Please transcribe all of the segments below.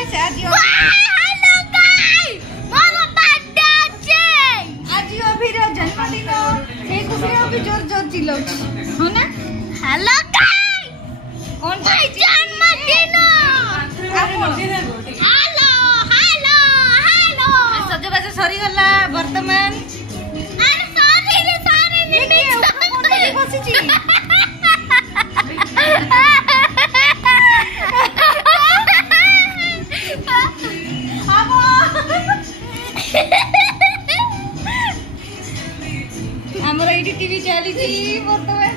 Guys आज hello guys मोर birthday আছে आज अभी रो जन्मदिन ए खुशी अभी जोर जोर चिल्लाउछ हो ना। हेलो गाइस कौन मोर जन्मदिन हेलो हेलो हेलो सजबाज सरी गला वर्तमान अरे सारी ये कौन लगी बसी छी हमरा एडी टीवी चली छी वर्तमान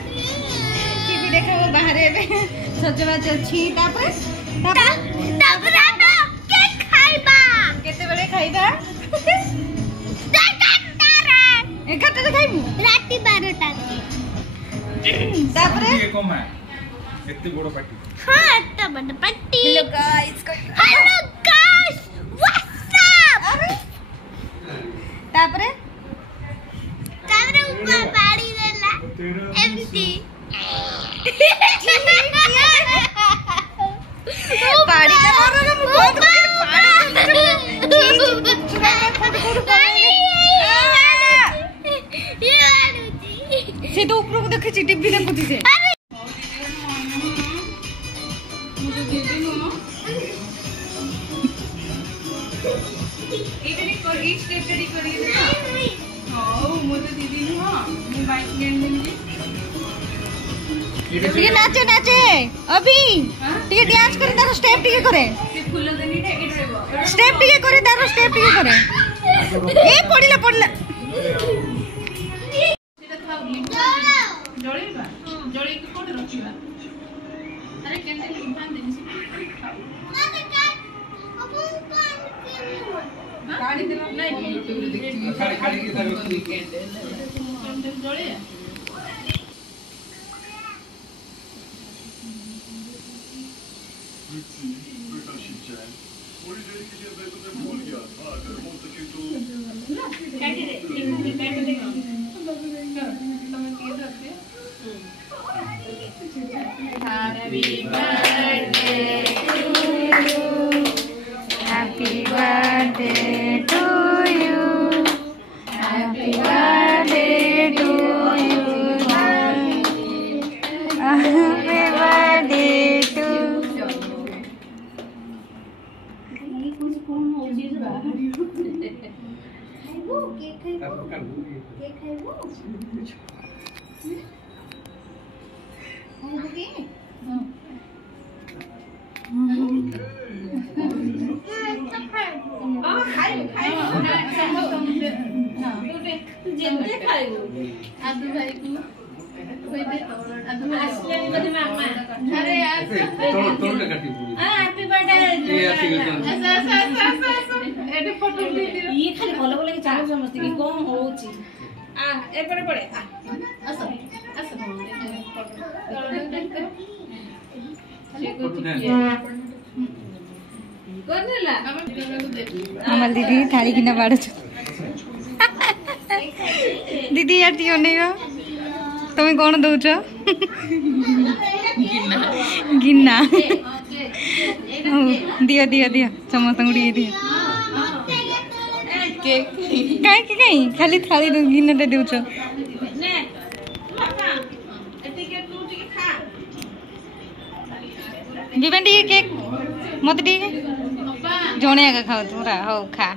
टीवी देखा बाहर एबे सजबाज छी तापर केक खाइबा केते बेले खाइबा 11 खाइबू राती 12टा तापर एते बड़ पार्टी हां एते बड़ party hello guys what's up तापर ऊपर पाड़ी देला एमटी पाड़ी ना मारो ना बहुत से तो ऊपर को देखे छी टीवी देखुती से एबे कर ई स्टेप रेडी करी ना हां मो तो दीदी नु हां मो बाइक ले लेंगे ये नाचे नाचे अभी टिके डांस करे तार स्टेप टिके करे से फुल देनी टे स्टेप टिके करे तार स्टेप टिके करे ए पड़िला जळीबा जळी के कोड रखिबा अरे कैंडल बांध देनी गाड़ी दिला नहीं यूट्यूब रे देखी खाली के तार candle जळे Happy birthday to you. Happy birthday to you. Happy birthday to ये खाली भलो भलो के चालू समझती कि कौन होची आ ए पड़े पड़े आसो आमल दीदी थाली किना बाड़ो दीदी यार टी ओनेगा तुम्हें कौन दउछ गिन्ना दियो दियो दियो समस्त गुड़ी दियो कहीं खाली थाली गिन्ना दे दउछ जीवन टी केक मत टी जणे आगा खाओ तोरा हो खा